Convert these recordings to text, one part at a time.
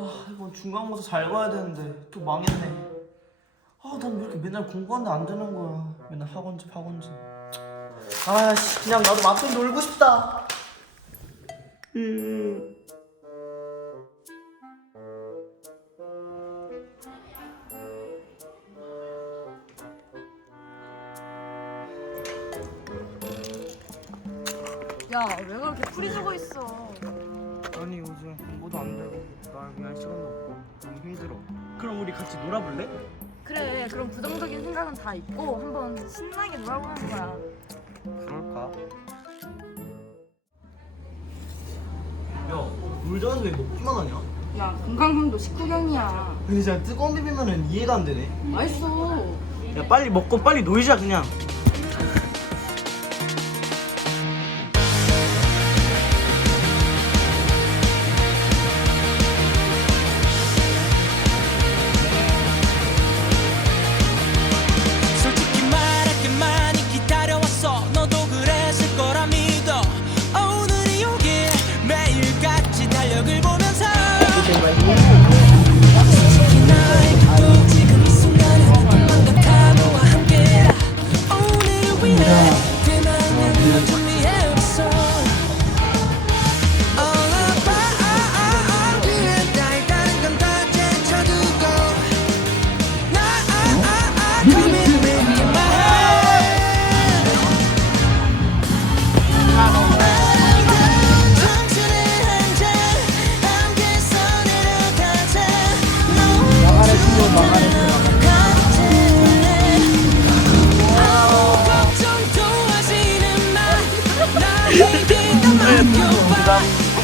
아 이번 중간고사 잘 봐야 되는데 또 망했네 아난 왜 이렇게 맨날 공부하는데 안 되는 거야 맨날 학원집 학원집 아씨 그냥 나도 맞돌이 놀고 싶다 음. 야, 왜 그렇게 풀이 죽어 있어? 아니 요즘 공부도 안 되고 날 위한 시간도 없고 너무 힘들어 그럼 우리 같이 놀아볼래? 그래, 그럼 부정적인 생각은 다 잊고 한번 신나게 놀아보는 거야. 그럴까? 야 놀자면서 왜 먹기만 하냐? 야, 건강형도 식후경이야. 근데 진짜 뜨거운 비빔면은 이해가 안 되네 맛있어. 야 빨리 먹고 빨리 놀자 그냥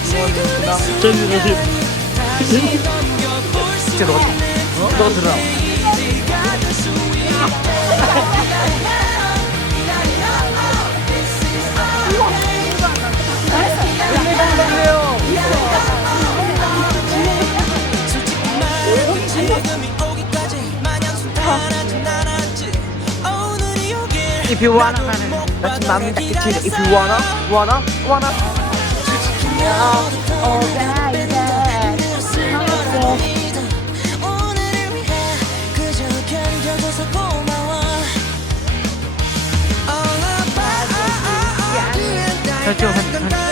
수 있는 너 들어 이지가 될수 순탄하진 않았지 오늘이 오길 If you mommy If you wanna Wanna Wanna 오늘을 위해 그저